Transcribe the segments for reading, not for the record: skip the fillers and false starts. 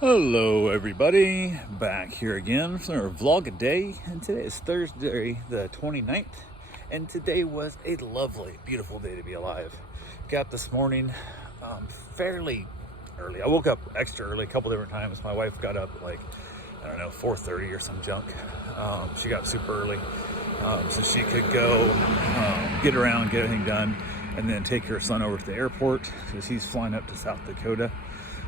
Hello everybody, back here again for our vlog a day, and today is Thursday the 29th, and today was a lovely, beautiful day to be alive. Got up this morning fairly early. I woke up extra early a couple different times. My wife got up like, I don't know, 4:30 or some junk. She got up super early so she could go get around, get everything done, and then take her son over to the airport because he's flying up to South Dakota.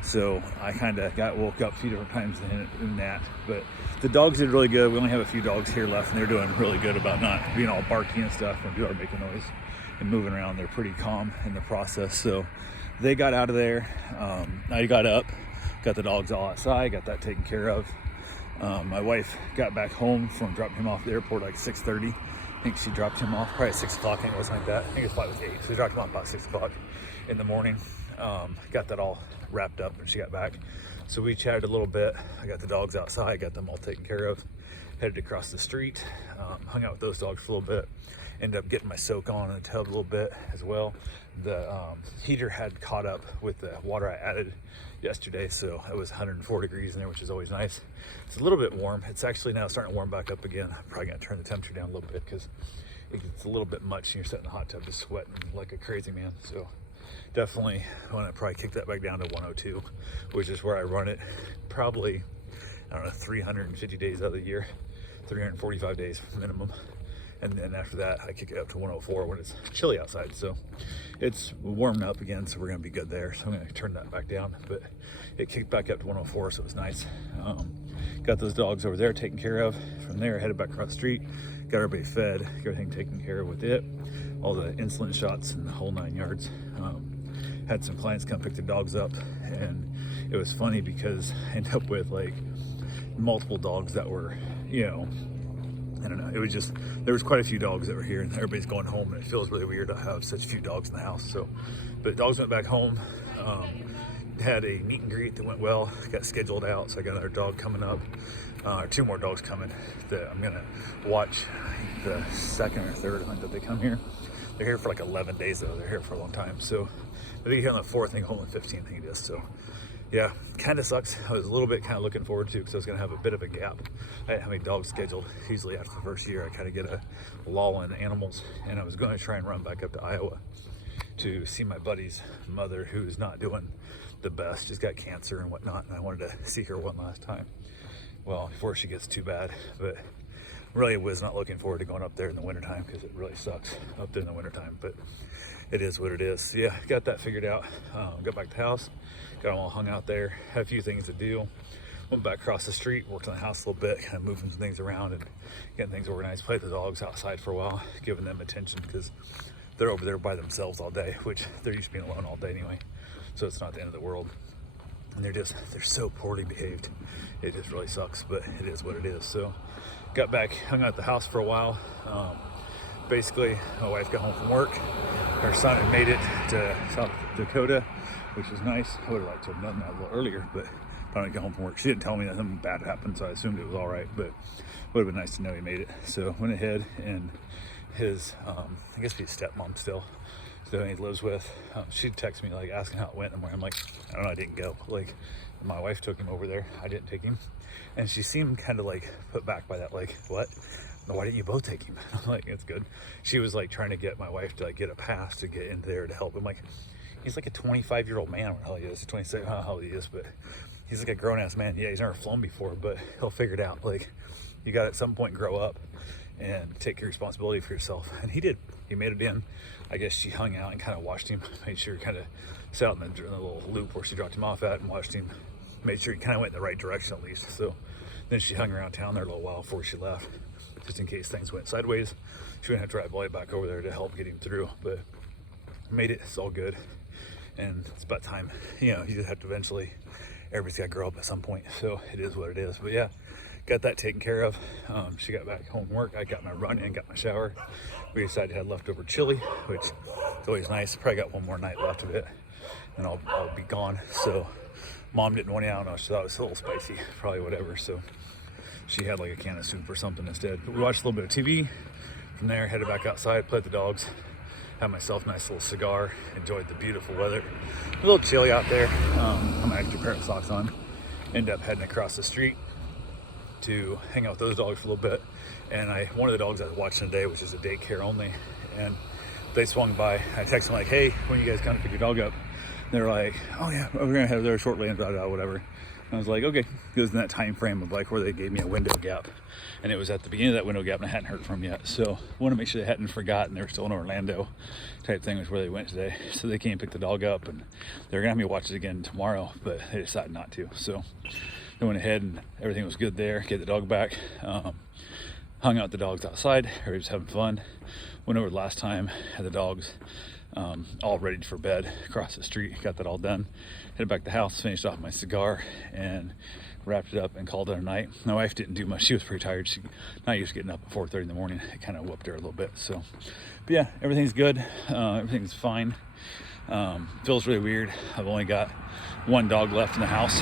So I kind of woke up a few different times in that, but the dogs did really good. We only have a few dogs here left, and they're doing really good about not being all barky and stuff when people are making noise and moving around. They're pretty calm in the process. So they got out of there. I got up, got the dogs all outside, got that taken care of. My wife got back home from dropping him off at the airport like 6:30. I think she dropped him off probably at 6 o'clock, and it was like that. I think it was 8. So she dropped him off about 6 o'clock in the morning. Got that all wrapped up when she got back. So we chatted a little bit. I got the dogs outside, got them all taken care of. Headed across the street, hung out with those dogs for a little bit. Ended up getting my soak on in the tub a little bit as well. The heater had caught up with the water I added yesterday, so it was 104 degrees in there, which is always nice. It's a little bit warm. It's actually now starting to warm back up again. I'm probably gonna turn the temperature down a little bit because it gets a little bit much and you're sitting in the hot tub just sweating like a crazy man. So definitely want to probably kick that back down to 102, which is where I run it probably, I don't know, 350 days out of the year, 345 days minimum. And then after that, I kick it up to 104 when it's chilly outside. So it's warming up again, so we're gonna be good there. So I'm gonna turn that back down, but it kicked back up to 104, so it was nice. Got those dogs over there taken care of. From there, headed back across the street, got everybody fed, got everything taken care of with it. All the insulin shots and the whole 9 yards. Had some clients come pick the dogs up, and it was funny because I ended up with like multiple dogs that were, I don't know, it was just, there was quite a few dogs that were here, and everybody's going home, and it feels really weird to have such few dogs in the house. So, but dogs went back home. Had a meet and greet that went well, got scheduled out, so I got another dog coming up, 2 more dogs coming that I'm gonna watch the second or third time that they come here. They're here for like 11 days though. They're here for a long time. So I think here on the 4th, I think home on 15, I think it is. So yeah, kind of sucks. I was a little bit kind of looking forward to because I was gonna have a bit of a gap. I didn't have any dogs scheduled. Usually after the first year, I kind of get a lull in animals, and I was going to try and run back up to Iowa to see my buddy's mother, who's not doing the best. She's got cancer and whatnot, and I wanted to see her one last time. Well, before she gets too bad, but really was not looking forward to going up there in the wintertime because it really sucks up there in the wintertime, but it is what it is. Yeah, got that figured out. Got back to the house, got them all hung out there, had a few things to do. Went back across the street, worked on the house a little bit, kind of moving some things around and getting things organized. Played the dogs outside for a while, giving them attention because they're over there by themselves all day, which they're used to being alone all day anyway. So it's not the end of the world. And they're so poorly behaved. It just really sucks, but it is what it is. So got back, hung out at the house for a while. Basically, my wife got home from work. Her son had made it to South Dakota, which is nice. I would have liked to have done that a little earlier, but I didn't get home from work. She didn't tell me that something bad happened, so I assumed it was all right, but it would have been nice to know he made it. So went ahead, and his, I guess he's stepmom still, that he lives with, she texted me like asking how it went, and I'm like, I don't know, I didn't go. Like, my wife took him over there, I didn't take him. And she seemed kind of like put back by that, like, what? No, why didn't you both take him? I'm like, it's good. She was like trying to get my wife to like get a pass to get in there to help him. Like, he's like a 25-year-old man, or how he is, 26, I don't know how old he is, but he's like a grown-ass man. Yeah, he's never flown before, but he'll figure it out. Like, you got to at some point grow up and take your responsibility for yourself. And he did. He made it in. I guess she hung out and kind of watched him, made sure he kind of sat in the little loop where she dropped him off at and watched him, made sure he kind of went in the right direction at least. So then she hung around town there a little while before she left, just in case things went sideways. She wouldn't have to drive all the way back over there to help get him through, but made it. It's all good. And it's about time, you just have to eventually, everybody's got to grow up at some point. So it is what it is. But yeah, got that taken care of. She got back home from work. I got my run in, got my shower. We decided to have leftover chili, which is always nice. Probably got one more night left of it, and I'll be gone. So mom didn't want it. I don't know. She thought it was a little spicy, probably whatever. So she had like a can of soup or something instead. But we watched a little bit of TV. From there, headed back outside, played the dogs, had myself a nice little cigar, enjoyed the beautiful weather. A little chilly out there. I'm an extra pair of socks on. End up heading across the street to hang out with those dogs for a little bit. And one of the dogs I was watching today, which is a daycare only, and they swung by. I texted them like, hey, when you guys come to pick your dog up? They're like, oh yeah, we're gonna head there shortly and whatever. And I was like, okay. It was in that time frame of like where they gave me a window gap, and it was at the beginning of that window gap and I hadn't heard from them yet. So I want to make sure they hadn't forgotten they were still in Orlando type thing was where they went today. So they came pick the dog up, and they're gonna have me watch it again tomorrow, but they decided not to. So they went ahead and everything was good there. Get the dog back. Hung out with the dogs outside. Everybody was having fun. Went over the last time, had the dogs all ready for bed across the street. Got that all done. Headed back to the house, finished off my cigar, and wrapped it up and called it a night. My wife didn't do much. She was pretty tired. She not used to getting up at 4:30 in the morning. It kind of whooped her a little bit. So, but yeah, everything's good. Everything's fine. Feels really weird. I've only got one dog left in the house.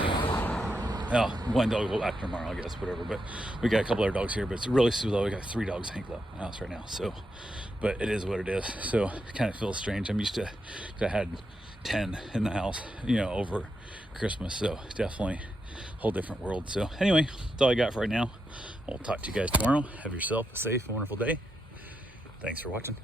Oh, one dog will after tomorrow, I guess, whatever. But we got a couple other dogs here, but it's really slow. We got 3 dogs hanging left in the house right now. So, but it is what it is. So it kind of feels strange. I'm used to, I had 10 in the house, over Christmas. So definitely a whole different world. So anyway, that's all I got for right now. I'll talk to you guys tomorrow. Have yourself a safe and wonderful day. Thanks for watching.